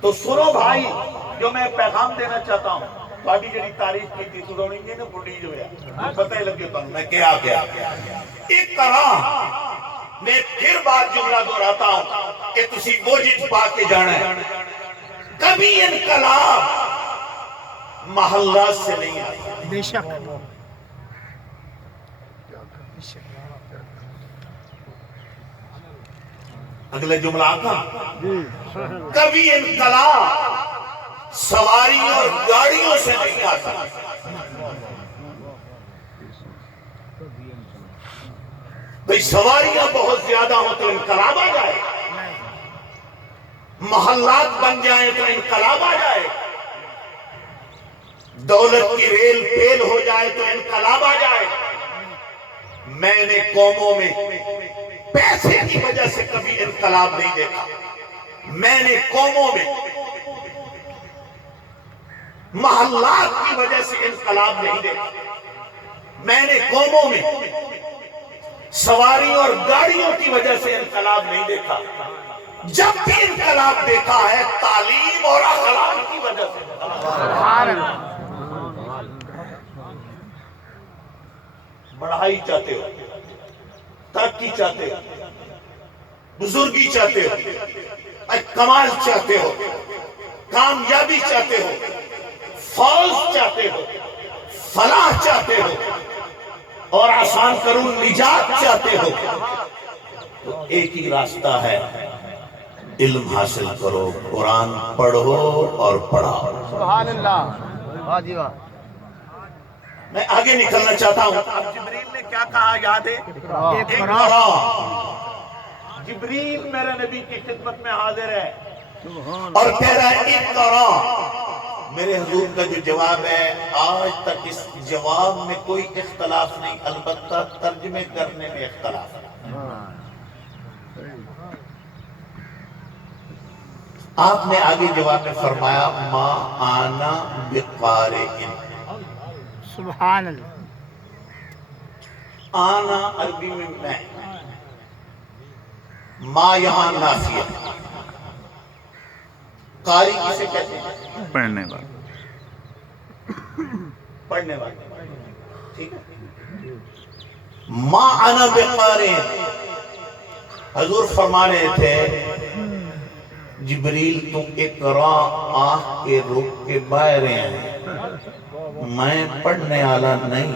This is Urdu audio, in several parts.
تو سنو بھائی، جو میں پیغام دینا چاہتا ہوں، تھوڑی جڑی تعریف کی تھی تو انہیں نے بڑی جو ہے پتہ ہی لگے تھا میں کیا اقرا میں پھر بات جملہ دہراتا ہوں کہ تسی موجد پا کے جانا ہے، کبھی انقلاب محلات سے نہیں آتا۔ بے شک اگلے جملہ آقا، کبھی انقلاب سواریوں اور گاڑیوں سے نہیں آتا۔ بھئی سواریاں بہت زیادہ ہوں تو انقلاب آ جائے، محلات بن جائیں تو انقلاب آ جائے، دولت کی ریل فیل ہو جائے تو انقلاب آ جائے۔ میں نے قوموں میں پیسے کی وجہ سے کبھی انقلاب نہیں دیکھا، میں نے قوموں میں محلات کی وجہ سے انقلاب نہیں دیکھا، میں نے قوموں میں سواریوں اور گاڑیوں کی وجہ سے انقلاب نہیں دیکھا۔ جب بھی انقلاب دیکھا ہے تعلیم اور اخلاق کی وجہ سے۔ بڑھائی چاہتے ہو، ترقی چاہتے ہو، بزرگی چاہتے ہو، کمال چاہتے ہو، کامیابی چاہتے ہو، فوز چاہتے ہو، فلاح چاہتے ہو، اور آسان کروں نجات چاہتے ہو، تو ایک ہی راستہ ہے، علم حاصل کرو، قرآن پڑھو اور پڑھاؤ۔ سبحان اللہ، واہ جی واہ۔ میں آگے نکلنا چاہتا ہوں۔ اب جبریل نے کیا کہا یاد ہے؟ اقرا۔ جبریل میرے نبی کی خدمت میں حاضر ہے اور کہہ رہا ہے اقرا۔ میرے حضور کا جو جواب ہے، آج تک اس جواب میں کوئی اختلاف نہیں، البتہ ترجمے کرنے میں اختلاف ہے۔ آپ نے آگے جواب میں فرمایا ما آنا بقارئ۔ سبحان اللہ۔ آنا عربی میں میں، ما یہاں نافیہ، قاری کسے کہتے ہیں؟ پڑھنے والا، پڑھنے والے، ٹھیک ہے۔ ما انا بقارئ، حضور فرما رہے تھے جبریل تم اقرا آہ کے روک کے باہر ہیں، میں پڑھنے والا نہیں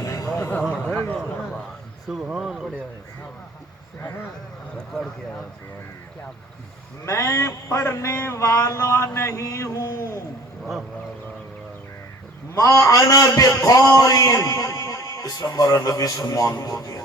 میں پڑھنے والا نہیں ہوں۔ ما انا بقارئ، اس سے ہمارا نبی سلمان ہو گیا۔